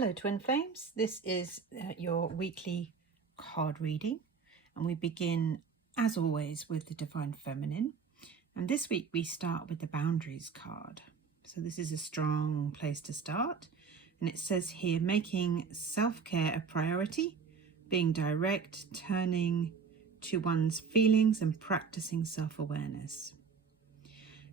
Hello Twin Flames, this is your weekly card reading, and we begin as always with the Divine Feminine, and this week we start with the Boundaries card. So this is a strong place to start, and it says here, making self-care a priority, being direct, turning to one's feelings and practicing self-awareness.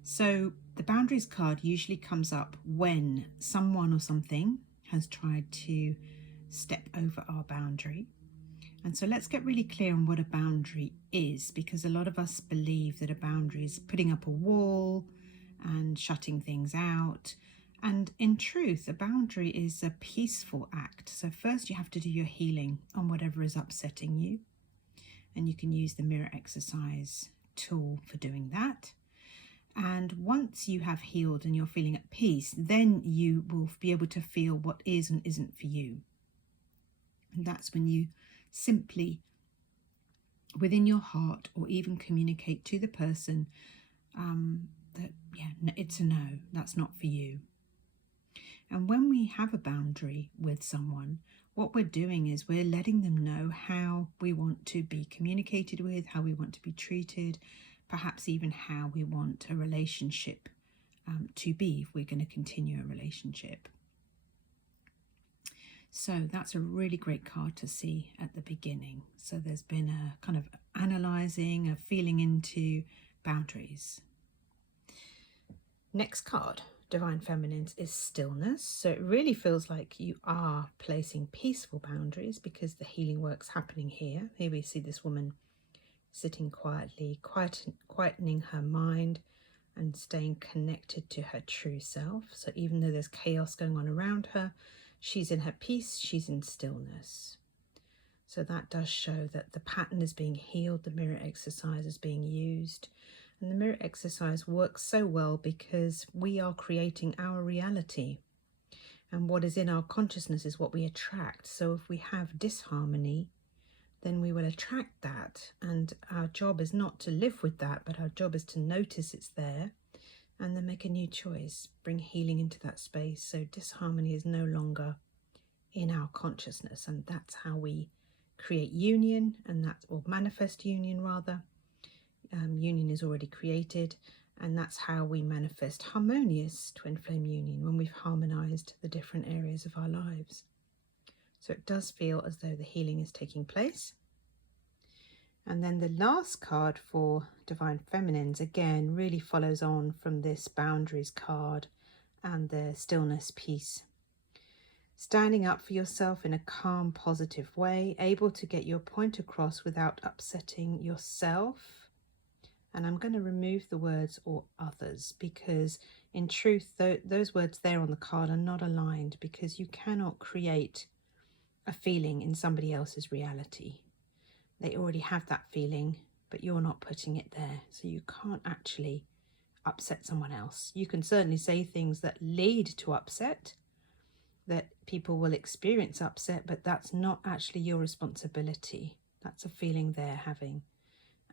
So the Boundaries card usually comes up when someone or something has tried to step over our boundary. And so let's get really clear on what a boundary is, because a lot of us believe that a boundary is putting up a wall and shutting things out. And in truth, a boundary is a peaceful act. So first you have to do your healing on whatever is upsetting you. And you can use the mirror exercise tool for doing that. And once you have healed and you're feeling at peace, then you will be able to feel what is and isn't for you. And that's when you simply, within your heart, or even communicate to the person that, yeah, it's a no, that's not for you. And when we have a boundary with someone, what we're doing is we're letting them know how we want to be communicated with, how we want to be treated, perhaps even how we want a relationship to be if we're going to continue a relationship. So that's a really great card to see at the beginning. So there's been a kind of analysing, a feeling into boundaries. Next card, Divine Feminines, is stillness. So it really feels like you are placing peaceful boundaries because the healing work's happening here. Here we see this woman sitting quietly, quietening her mind and staying connected to her true self. So even though there's chaos going on around her, she's in her peace, she's in stillness. So that does show that the pattern is being healed, the mirror exercise is being used. And the mirror exercise works so well because we are creating our reality. And what is in our consciousness is what we attract. So if we have disharmony, then we will attract that, and our job is not to live with that, but our job is to notice it's there and then make a new choice, bring healing into that space. So disharmony is no longer in our consciousness, and that's how we create union, and that's, or manifest union rather. Union is already created, and that's how we manifest harmonious twin flame union, when we've harmonized the different areas of our lives. So it does feel as though the healing is taking place. And then the last card for Divine Feminines, again, really follows on from this Boundaries card and the stillness piece. Standing up for yourself in a calm, positive way, able to get your point across without upsetting yourself. And I'm going to remove the words or others, because in truth, those words there on the card are not aligned, because you cannot create a feeling in somebody else's reality. They already have that feeling, but you're not putting it there. So you can't actually upset someone else. You can certainly say things that lead to upset, that people will experience upset, but that's not actually your responsibility. That's a feeling they're having,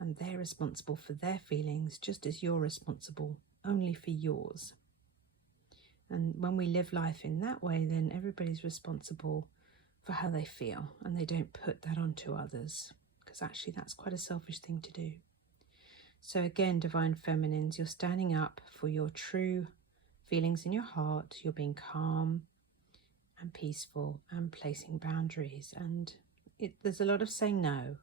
and they're responsible for their feelings just as you're responsible only for yours. And when we live life in that way, then everybody's responsible for how they feel, and they don't put that onto others, because actually that's quite a selfish thing to do. So again, Divine Feminines, you're standing up for your true feelings in your heart, you're being calm and peaceful and placing boundaries, and there's a lot of saying no.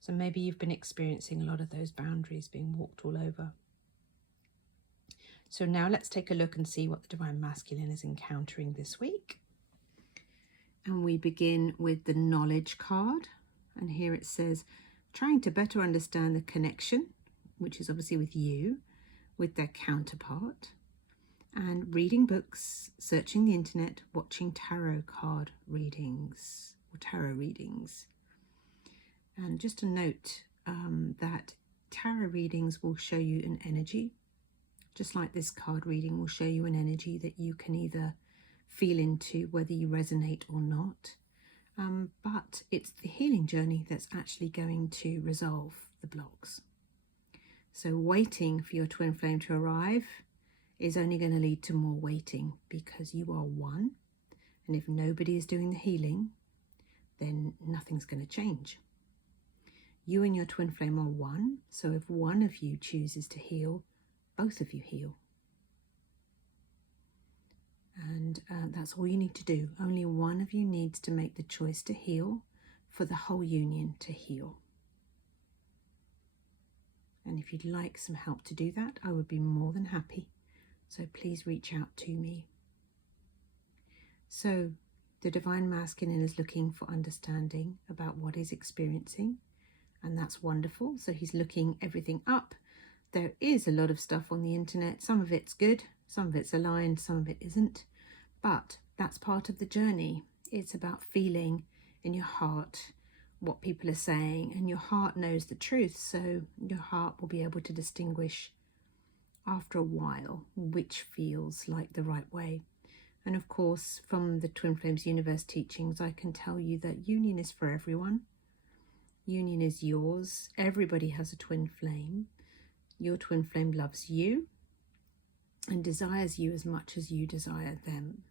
So maybe you've been experiencing a lot of those boundaries being walked all over. So now let's take a look and see what the Divine Masculine is encountering this week. And we begin with the Knowledge card. And here it says, trying to better understand the connection, which is obviously with you, with their counterpart. And reading books, searching the internet, watching tarot card readings, or tarot readings. And just a note that tarot readings will show you an energy, just like this card reading will show you an energy that you can either feel into, whether you resonate or not. But it's the healing journey that's actually going to resolve the blocks. So waiting for your twin flame to arrive is only going to lead to more waiting, because you are one And if nobody is doing the healing, then nothing's going to change. You and your twin flame are one, so if one of you chooses to heal, both of you heal. And that's all you need to do. Only one of you needs to make the choice to heal for the whole union to heal. And if you'd like some help to do that, I would be more than happy. So please reach out to me. So the Divine Masculine is looking for understanding about what he's experiencing, and that's wonderful. So he's looking everything up. There is a lot of stuff on the internet. Some of it's good, some of it's aligned, some of it isn't. But that's part of the journey. It's about feeling in your heart what people are saying, and your heart knows the truth. So your heart will be able to distinguish after a while which feels like the right way. And of course, from the Twin Flames Universe teachings, I can tell you that union is for everyone. Union is yours. Everybody has a twin flame. Your twin flame loves you and desires you as much as you desire them.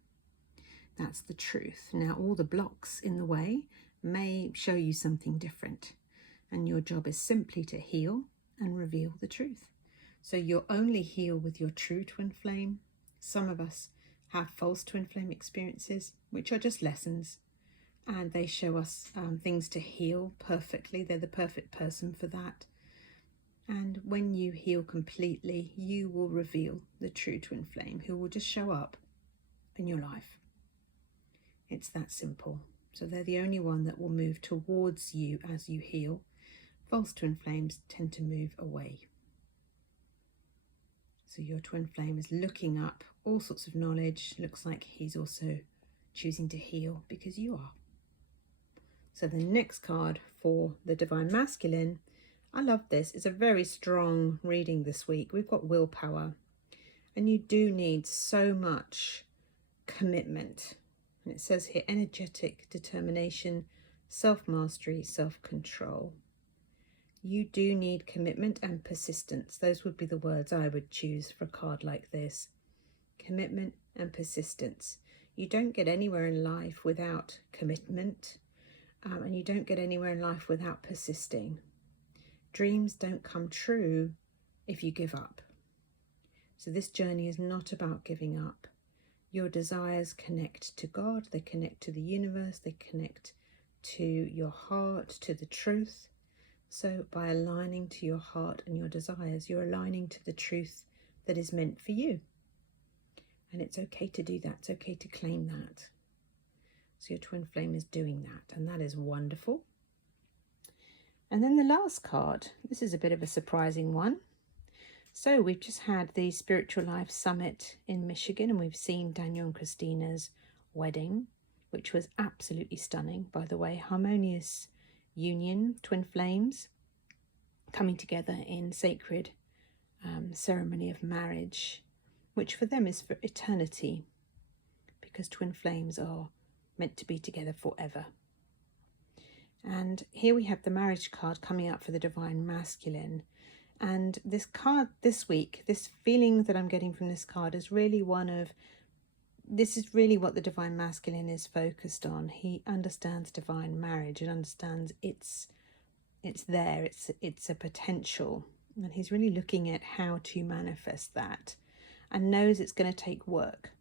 That's the truth. Now, all the blocks in the way may show you something different, and your job is simply to heal and reveal the truth. So you'll only heal with your true twin flame. Some of us have false twin flame experiences, which are just lessons, and they show us things to heal perfectly. They're the perfect person for that. And when you heal completely, you will reveal the true twin flame, who will just show up in your life. It's that simple. So they're the only one that will move towards you as you heal. False twin flames tend to move away. So your twin flame is looking up all sorts of knowledge. Looks like he's also choosing to heal because you are. So the next card for the Divine Masculine, I love this. It's a very strong reading this week. We've got Willpower, and you do need so much commitment. And it says here, energetic determination, self-mastery, self-control. You do need commitment and persistence. Those would be the words I would choose for a card like this. Commitment and persistence. You don't get anywhere in life without commitment, and you don't get anywhere in life without persisting. Dreams don't come true if you give up. So this journey is not about giving up. Your desires connect to God, they connect to the universe, they connect to your heart, to the truth. So by aligning to your heart and your desires, you're aligning to the truth that is meant for you. And it's okay to do that. It's okay to claim that. So your twin flame is doing that, and that is wonderful. And then the last card, this is a bit of a surprising one. So we've just had the Spiritual Life Summit in Michigan, and we've seen Daniel and Christina's wedding, which was absolutely stunning, by the way. Harmonious union, twin flames coming together in sacred ceremony of marriage, which for them is for eternity, because twin flames are meant to be together forever. And here we have the marriage card coming up for the Divine Masculine. And this card this week, this feeling that I'm getting from this card is really one of, this is really what the Divine Masculine is focused on. He understands divine marriage and understands it's there, it's a potential. And he's really looking at how to manifest that and knows it's going to take work.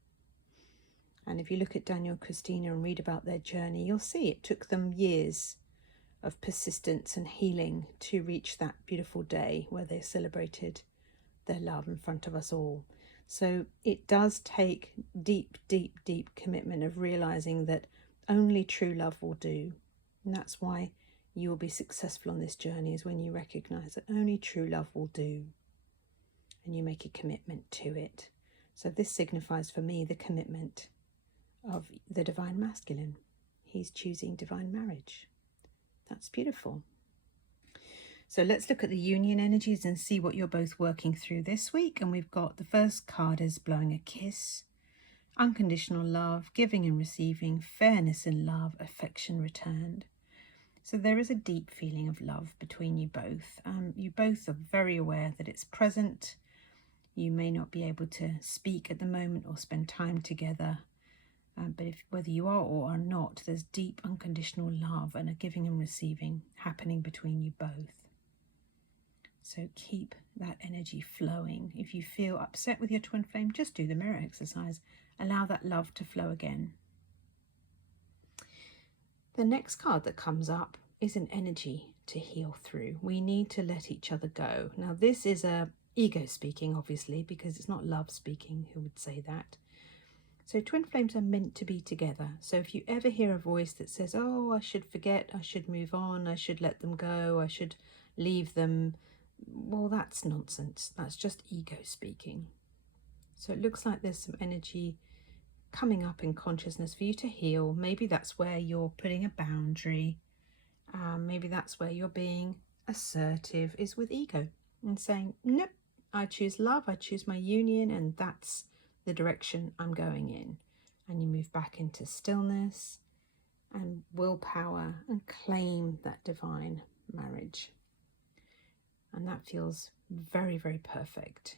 And if you look at Daniel and Christina and read about their journey, you'll see it took them years of persistence and healing to reach that beautiful day where they celebrated their love in front of us all. So it does take deep, deep, deep commitment of realizing that only true love will do. And that's why you will be successful on this journey, is when you recognize that only true love will do and you make a commitment to it. So this signifies for me the commitment of the Divine Masculine. He's choosing divine marriage. That's beautiful. So let's look at the union energies and see what you're both working through this week. And we've got the first card is blowing a kiss, unconditional love, giving and receiving, fairness in love, affection returned. So there is a deep feeling of love between you both. You both are very aware that it's present. You may not be able to speak at the moment or spend time together, But whether you are or are not, there's deep unconditional love and a giving and receiving happening between you both. So keep that energy flowing. If you feel upset with your twin flame, just do the mirror exercise. Allow that love to flow again. The next card that comes up is an energy to heal through. We need to let each other go. Now this is a ego speaking, obviously, because it's not love speaking. Who would say that? So twin flames are meant to be together. So if you ever hear a voice that says, oh, I should forget, I should move on, I should let them go, I should leave them, well, that's nonsense. That's just ego speaking. So it looks like there's some energy coming up in consciousness for you to heal. Maybe that's where you're putting a boundary. Maybe that's where you're being assertive, is with ego and saying, nope, I choose love, I choose my union, and that's the direction I'm going in. And you move back into stillness and willpower and claim that divine marriage. And that feels very, very perfect.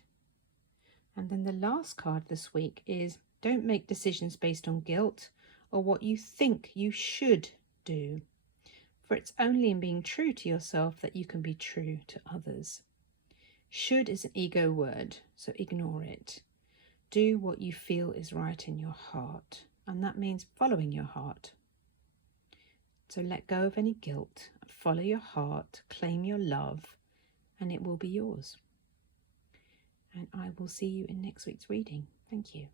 And then the last card this week is don't make decisions based on guilt or what you think you should do. For it's only in being true to yourself that you can be true to others. Should is an ego word, so ignore it. Do what you feel is right in your heart, and that means following your heart. So let go of any guilt, follow your heart, claim your love, and it will be yours. And I will see you in next week's reading. Thank you.